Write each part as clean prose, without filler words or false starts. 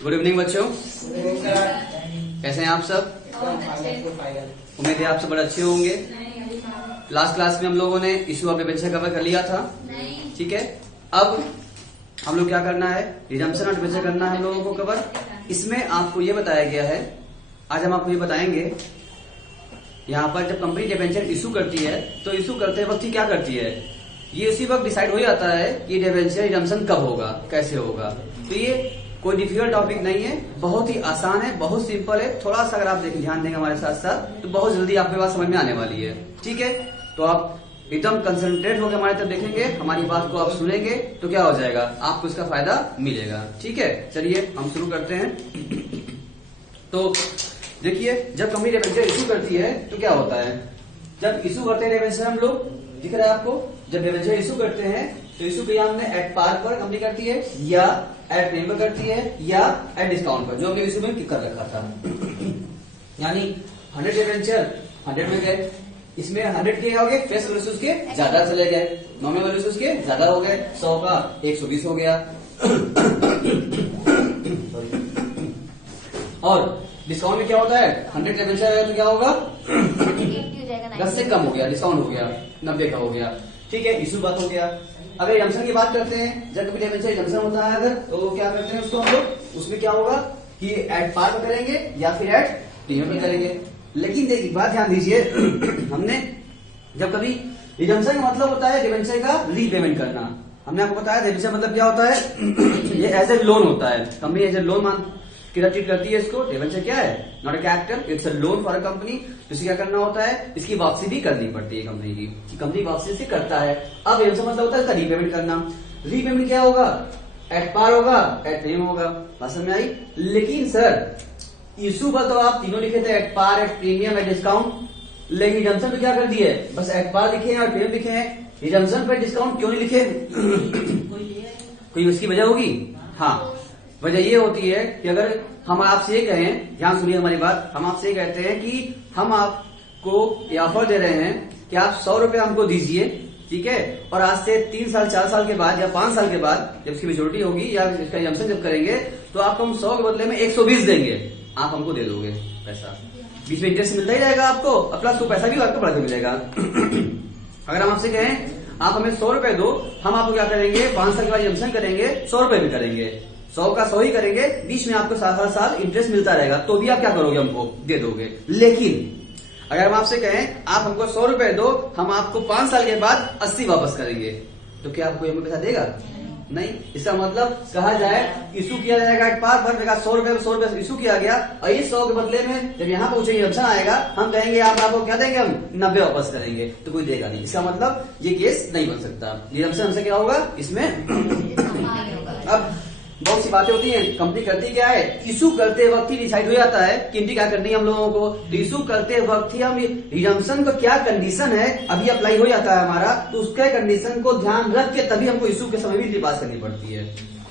Good evening बच्चों, कैसे हैं आप सब? उम्मीद है आप सब बड़े अच्छे होंगे। लास्ट क्लास में हम लोगों ने इशू ऑफ डिबेंचर कवर कर लिया था, ठीक है। अब हम लोग क्या करना है, रिडम्पशन ऑफ डिबेंचर करना है हम लोगों को कवर। इसमें आपको ये बताया गया है, आज हम आपको ये बताएंगे यहाँ पर जब कंपनी डिबेंचर इशू करती है तो इशू करते वक्त ही क्या करती है, ये उसी वक्त डिसाइड हो जाता है कि डिबेंचर रिडम्पशन कब होगा, कैसे होगा। तो ये कोई डिफिकल्ट टॉपिक नहीं है, बहुत ही आसान है, बहुत सिंपल है। थोड़ा सा अगर आप ध्यान देंगे हमारे साथ साथ तो बहुत जल्दी आपके बात समझ में आने वाली है, ठीक है। तो आप एकदम कंसंट्रेट होकर हमारी तरफ देखेंगे, हमारी बात को आप सुनेंगे तो क्या हो जाएगा, आपको इसका फायदा मिलेगा, ठीक है। चलिए हम शुरू करते हैं। तो देखिए, जब कंपनी डिबेंचर इशू करती है तो क्या होता है, जब इशू करते हैं डिबेंचर हम लोग, दिख रहा है आपको, जब डिबेंचर इशू करते हैं तो इशू के हमने एट पार पर कंपनी करती है या एट प्रीमियम पर करती है या एट डिस्काउंट पर, जो हमने इशू में कर रखा था। यानी 100 डिबेंचर 100 में गए, इसमें 100 के हो गए, फेस वैल्यू उसके ज्यादा चले गए, नॉमिनल वैल्यू उसके ज्यादा हो गए, 100 का 120 हो गया। और डिस्काउंट में क्या होता है, 100 डिबेंचर है तो क्या होगा, 10 से कम हो गया, डिस्काउंट हो गया, 90 का हो गया, ठीक है। इशू बात हो गया। अगर रिडम्पशन की बात करते हैं, जब कभी डिबेंचर रिडम्पशन होता है अगर, तो क्या करते हैं उसको हम लोग, उसमें क्या होगा कि एट पार पर करेंगे या फिर एट प्रीमियम पर करेंगे। लेकिन देखिए बात ध्यान दीजिए, हमने जब कभी रिडम्पशन का मतलब होता है डिबेंचर का रीपेमेंट करना। हमने आपको बताया डिबेंचर मतलब क्या होता है, ये एज ए लोन होता है, कंपनी एज ए लोन कितना ट्रीट करती है इसको। डिबेंचर क्या है, not a capital, it's a loan for a company. इसे क्या करना होता है, इसकी वापसी भी करनी पड़ती है कंपनी की, कंपनी वापसी से करता है। अब ये मतलब होता है इसका रीपेमेंट करना। रीपेमेंट क्या होगा, एट पार होगा, एट प्रीमियम होगा, बात समझ में आई। लेकिन सर इशू पर तो आप तीनों लिखे थे, at par, at premium, at discount. लेकिन रिडम्पशन पे क्या कर दिए, बस एट पार लिखे हैं और प्रीमियम लिखे हैं, रिडम्पशन पे डिस्काउंट क्यों नहीं लिखे? कोई उसकी वजह होगी? हाँ, वजह ये होती है कि अगर हम आपसे ये कहें, ध्यान सुनिए हमारी बात, हम आपसे ये कहते हैं कि हम आपको ये ऑफर दे रहे हैं कि आप 100 रुपए हमको दीजिए, ठीक है, और आज से 3 साल 4 साल के बाद या 5 साल के बाद जब इसकी मेच्योरिटी होगी या इसका रिडम्पशन जब करेंगे तो आपको हम 100 के बदले में 120 देंगे, आप हमको दे दोगे पैसा। बीच में इंटरेस्ट मिलता ही रहेगा आपको, प्लस वो पैसा भी आपको बढ़ के मिलेगा। अगर हम आपसे कहें आप हमें 100 रुपए दो, हम आपको क्या करेंगे, 5 साल के बाद रिडम्पशन करेंगे, 100 रुपए भी करेंगे, 100 का 100 ही करेंगे, बीच में आपको हर साल इंटरेस्ट मिलता रहेगा, तो भी आप क्या करोगे, हमको दे दोगे। लेकिन अगर हम आपसे कहें आप हमको 100 रुपए दो, हम आपको 5 साल के बाद 80 वापस करेंगे, तो क्या आपको हमें पैसा देगा? नहीं। इसका मतलब कहा जाए इशू किया जाएगा एट पार पर, 100 रुपए 100 रुपए इशू किया गया, और इस 100 के बदले में जब यहाँ पहुंचे रिडम्पशन आएगा, हम कहेंगे आप आपको क्या देंगे, हम 90 वापस करेंगे, तो कोई देगा नहीं। इसका मतलब ये केस नहीं बन सकता। रिडम्पशन हमसे क्या होगा इसमें। अब बहुत सी बातें होती हैं, कंपनी करती क्या है, इशू करते वक्त ही डिसाइड हो जाता है कि इनकी क्या करनी है हम लोगों को। तो इशू करते वक्त ही हम रिडम्पशन का क्या कंडीशन है अभी अप्लाई हो जाता है हमारा, तो उसके कंडीशन को ध्यान रख के तभी हमको इशू के समय भी पास करनी पड़ती है।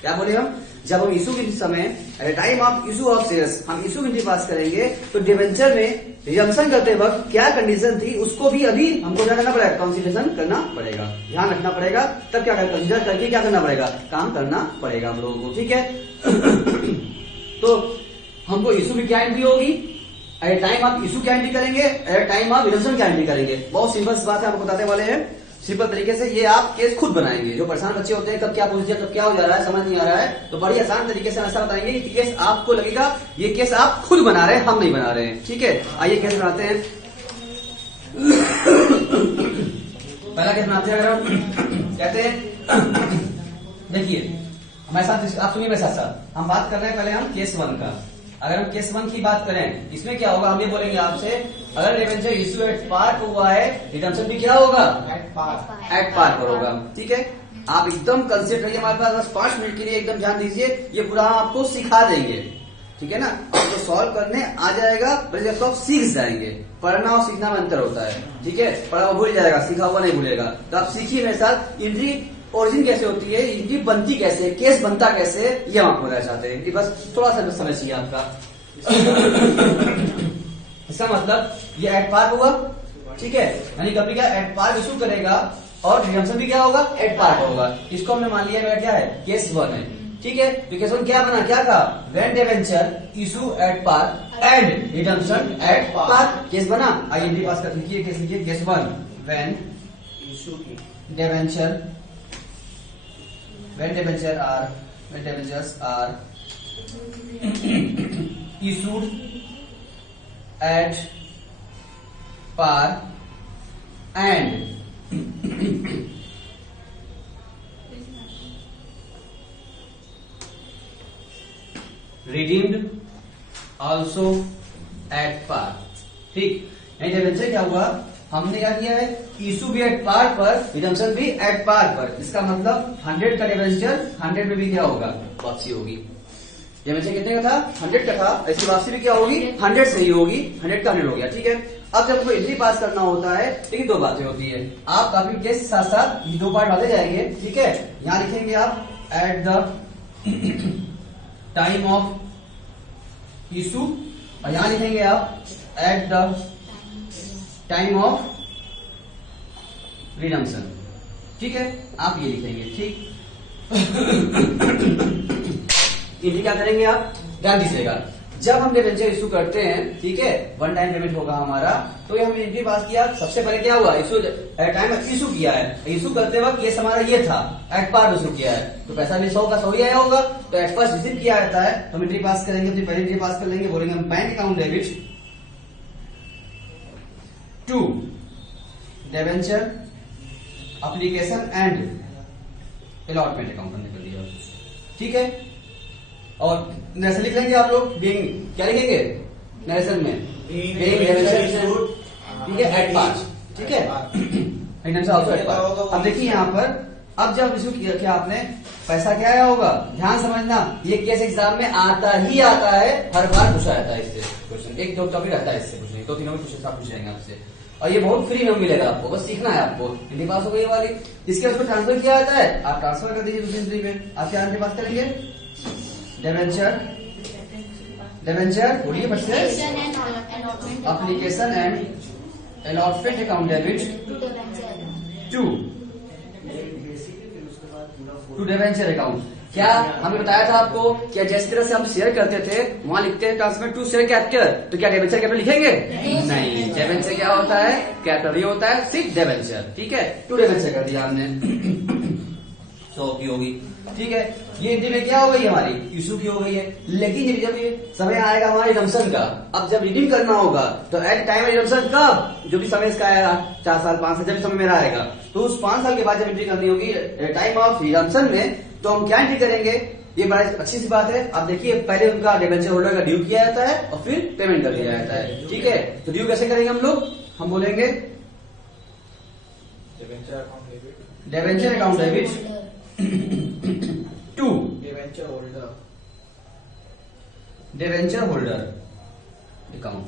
क्या बोले हम, जब हम इशू के समय at time of issue of shares हम इशू की पास करेंगे, तो डिबेंचर में रिडम्पशन करते वक्त क्या कंडीशन थी उसको भी अभी हमको क्या करना पड़ेगा, कंसिडरेशन करना पड़ेगा, ध्यान रखना पड़ेगा, तब क्या कंसिडर करके क्या करना पड़ेगा, काम करना पड़ेगा हम लोगों को, ठीक है। तो हमको इशू की क्या एंट्री होगी, एट टाइम ऑफ इशू क्या एंट्री करेंगे, एट टाइम ऑफ रिडम्पशन क्या एंट्री करेंगे। बहुत सिंपल सी बात है, आपको बताने वाले हैं सिंपल तरीके से। ये आप केस खुद बनाएंगे, जो परेशान बच्चे होते हैं कब क्या पूछ दिया कब क्या हो जा रहा है समझ नहीं आ रहा है, तो बड़ी आसान तरीके से ऐसा बताएंगे कि केस आपको लगेगा ये केस आप खुद बना रहे हैं, हम नहीं बना रहे हैं, ठीक है। आइए केस बनाते हैं। पहला केस बनाते हैं, अगर हम कहते हैं, देखिए हमारे साथ आप सुनिए मेरे साथ साथ, हम बात कर रहे हैं पहले हम केस 1 का। अगर हम केस 1 की बात करें, इसमें क्या होगा, हम ये बोलेंगे आपसे, अगर डिबेंचर इशू एट पार हुआ है, रिडम्पशन भी क्या होगा, एट पार पर होगा, ठीक है। आप एकदम कंसेप्ट रहिए हमारे पास, बस 5 मिनट के लिए एकदम ध्यान दीजिए, ये पूरा हम आपको सिखा देंगे, ठीक है ना। आपको सॉल्व करने आ जाएगा, बस जब आप सीख जाएंगे। पढ़ना और सीखना में अंतर होता है, ठीक है। पढ़ा हुआ भूल जाएगा, सीखा हुआ नहीं भूलेगा। तो आप सीखिए मेरे साथ, एंट्री ओरिजिन कैसे होती है, इनकी बनती कैसे, केस बनता कैसे, ये हम आपको बताना चाहते हैं कि बस थोड़ा सा समझ चाहिए आपका। इसका मतलब ये एट पार हुआ, ठीक है, यानी कभी क्या एट पार इशू करेगा और रिडम्पशन भी क्या होगा, एट पार होगा। इसको हमने मान लिया क्या है, केस 1 है। ठीक है, तो केस वन क्या बना, क्या कहा, when debenture issue at par and redemption at par, case बना। आइए पास कर लिखिए, केस लिखिए, case one when debenture when debentures are issued at par and redeemed also at par। ठीक, यही डिबेंचर क्या हुआ, हमने क्या किया है, इशू भी एट पार पर, रिडम्पशन भी एट पार पर। इसका मतलब 100 का डिबेंचर 100 में भी क्या होगा, वापसी होगी। डिबेंचर कितने का था, 100 का था, इसकी वापसी भी क्या होगी, 100 से ही होगी, 100 का 100 हो गया। ठीक है, अब जब हमको एंट्री पास करना होता है, लेकिन दो बातें होती है, आप काफी केस साथ साथ ये दो पार्ट आते जाएंगे। ठीक है, यहां लिखेंगे आप at the time of issue, और यहां लिखेंगे आप at the time of redemption. ठीक है, आप ये लिखेंगे। ठीक, इनकी क्या करेंगे आप, ध्यान दीजिएगा, जब हम डिबेंचर इशू करते हैं, ठीक है, वन टाइम पेमेंट होगा हमारा, तो ये हमने एंट्री पास किया, सबसे पहले क्या हुआ, इशू टाइम इशू किया है, इशू करते वक्त केस हमारा ये था, एट पार इशू किया है, तो पैसा भी 100 का 100 ही आया होगा, तो एट फर्स्ट रिसीव किया जाता है, तो हम एंट्री पास करेंगे, अपनी पहली एंट्री पास कर लेंगे, बोलेंगे हम bank account debit to debenture application and allotment account हमने कर दिया। ठीक है, और नरेशन लिख लेंगे आप लोग, बीइंग क्या लिखेंगे नरेशन में, बीइंग डिबेंचर, ठीक है, एट पार। ठीक है, एकदम से ऑल्सो एट पार। अब देखिए यहाँ पर, अब जब इशू किया आपने, पैसा क्या आया होगा, ध्यान समझना, ये केस एग्जाम में आता ही आता है, हर बार पूछा जाता है इससे क्वेश्चन, एक दो टॉपिक रहता है इससे कुछ नहीं, 2-3 में पूछ जाएंगे आपसे, और ये बहुत फ्री में मिलेगा आपको, बस सीखना है आपको। हिंदी पास हो गई वाली, इसके उसको ट्रांसफर किया जाता है, आप ट्रांसफर कर दीजिए दूसरी एंट्री में, आप क्या एंट्री पास करेंगे, डिबेंचर बोलिए but say application and allotment account debit to debenture account. क्या हमने बताया था आपको, क्या जिस तरह से हम शेयर करते थे, वहां लिखते हैं ट्रांसफर टू शेयर कैपिटल, तो क्या डिबेंचर कैपिटल लिखेंगे, नहीं, डिबेंचर क्या होता है, कैपिटल ही होता है, सिर्फ डिबेंचर। ठीक है, टू डिबेंचर कर दिया हमने, 100 की होगी। ठीक है, ये एंट्री में क्या हो गई हमारी, इशू की हो गई है, लेकिन जब ये समय आएगा हमारे रिडम्पशन का, अब जब रिडीम करना होगा, तो एट टाइम रिडम्पशन कब, जो भी समय इसका आएगा, 4 साल 5 साल, जब भी समय मेरा आएगा, तो उस 5 साल के बाद जब एंट्री करनी होगी टाइम ऑफ रिडम्पशन में, तो हम क्या एंट्री करेंगे, ये बड़ा अच्छी सी बात है। आप देखिए, पहले उनका डिबेंचर होल्डर का ड्यू किया जाता है और फिर पेमेंट कर दिया जाता है। ठीक है, तो ड्यू कैसे करेंगे हम लोग, हम बोलेंगे debenture account debit to debenture holder account.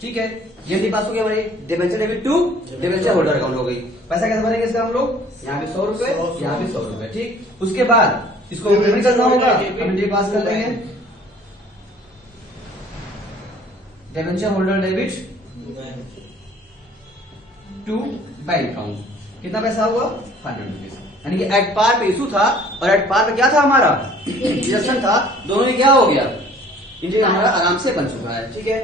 ठीक है, ये पास हो गया हमारी, debenture debit to debenture holder account हो गई। पैसा कैसे भरेंगे इसका हम लोग, यहाँ पे 100 रुपए, यहाँ पे 100 रुपए। ठीक, उसके बाद इसको पेमेंट करना होगा, हम पास कर लेंगे, debenture holder debit to bank account. कितना पैसा हुआ, 100 रुपीज, यानी कि एट पार पे इशू था और एट पार पे क्या था हमारा, रिडम्पशन था, दोनों में क्या हो गया, इंडिया हमारा आराम से बन चुका है। ठीक है,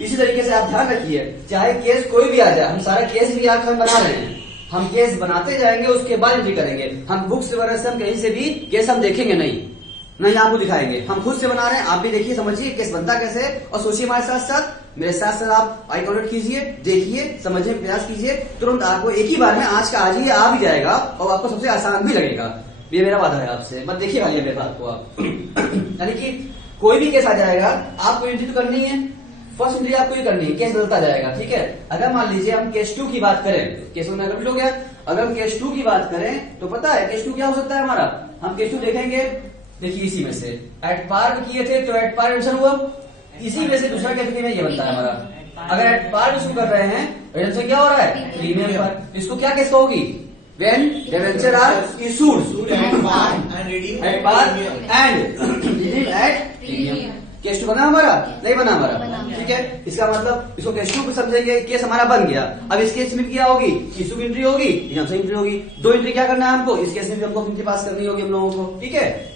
इसी तरीके से आप ध्यान रखिए, चाहे केस कोई भी आ जाए, हम सारा केस भी आज हम बना रहे हैं, हम केस बनाते जाएंगे, उसके बाद एंट्री करेंगे। हम बुक्स वगैरह से हम कहीं से भी केस हम देखेंगे नहीं आपको दिखाएंगे, हम खुद से बना रहे हैं। आप भी देखिए, समझिए केस बनता कैसे है, और सोचिए हमारे साथ साथ, मेरे साथ साथ आप आई कॉन्टेक्ट कीजिए, देखिए, समझने का प्रयास कीजिए, तुरंत आपको एक ही बार में आज का आज ही आ भी जाएगा, और आपको सबसे आसान भी लगेगा। ये मेरा वादा है आपसे, बस देखिए खाली मेरे बात को आप। यानी कि कोई भी केस आ जाएगा, आपको एंट्री तो करनी है, फर्स्ट एंट्री आपको ही करनी है, केस बदलता जाएगा। ठीक है, अगर मान लीजिए हम केस 2 की बात करें, केस 1 कंप्लीट हो गया, अगर हम केस 2 की बात करें, तो पता है केस 2 क्या हो सकता है हमारा, हम केस 2 देखेंगे, देखिए इसी में से एट पार किए थे, तो एट पार रिडम्पशन हुआ, इसी में से दूसरा कैटेगरी में ये बनता है हमारा। अगर एट पार इशू कर रहे हैं, रिडम्पशन क्या हो रहा है, प्रीमियम पर, इसको क्या केस होगी, when debenture are issued at par and redeem at premium. Case 2 बना हमारा, नहीं बना हमारा। ठीक है, इसका मतलब इसको केस 2 को समझेंगे, केस हमारा बन गया। अब इस केस में क्या होगी, इशू की एंट्री होगी, रिडम्पशन एंट्री होगी, 2 एंट्री क्या करना है हमको, इस केस में भी हमको एंट्री पास करनी होगी हम लोगों को। ठीक है,